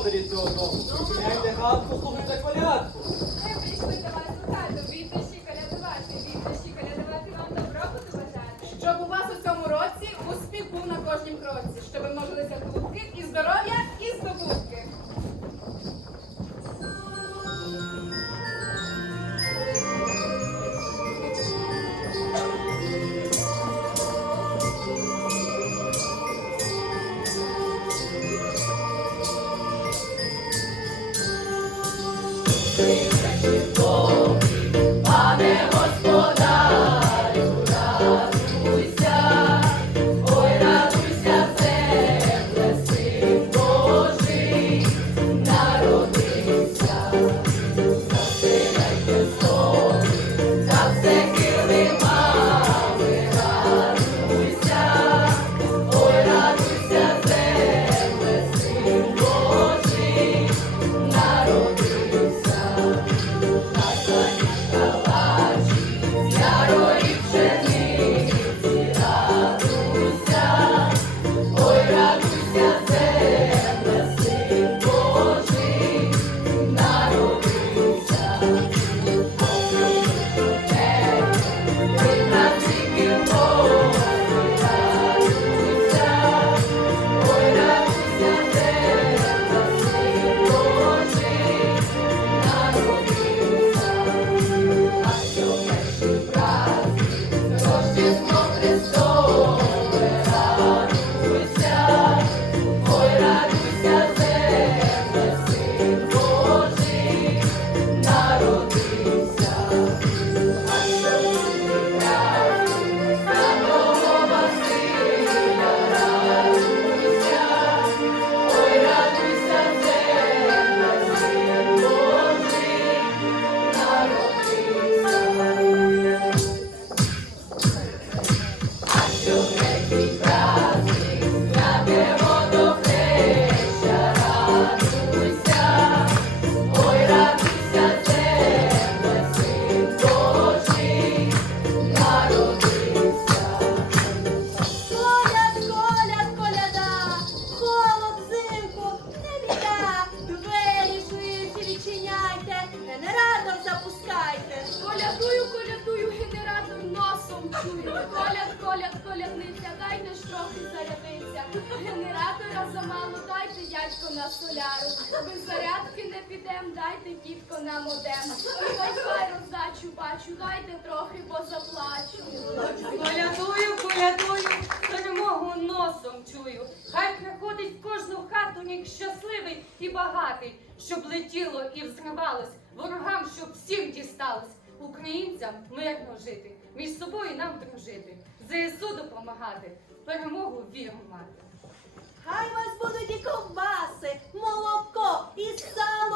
господарі цього дому. Міняйте хатку, слухайте колядку. Ми прийшли до вас у хату, вітащі колядувати, вітащі колядувати вам добробуту бажати. Щоб у вас у цьому році успіх був на кожнім кроці, щоб ви множилися клубки і здоров'я, Коляд, коляд, колядниця, дайте ж трохи зарядиться. Генератора замало, дайте дядько на соляру. Без зарядки не підем, дайте тітко на модем. Вай роздачу бачу, дайте трохи, бо заплачу. Колядую, колядую, перемогу носом чую. Хай приходить в кожну хату нік щасливий і багатий, щоб летіло і взривалось, ворогам, щоб всім дісталось. Українцям мирно жити, між собою нам дружити, ЗСУ допомагати, перемогу віру мати. Хай вас будуть і ковбаси, молоко, і сало.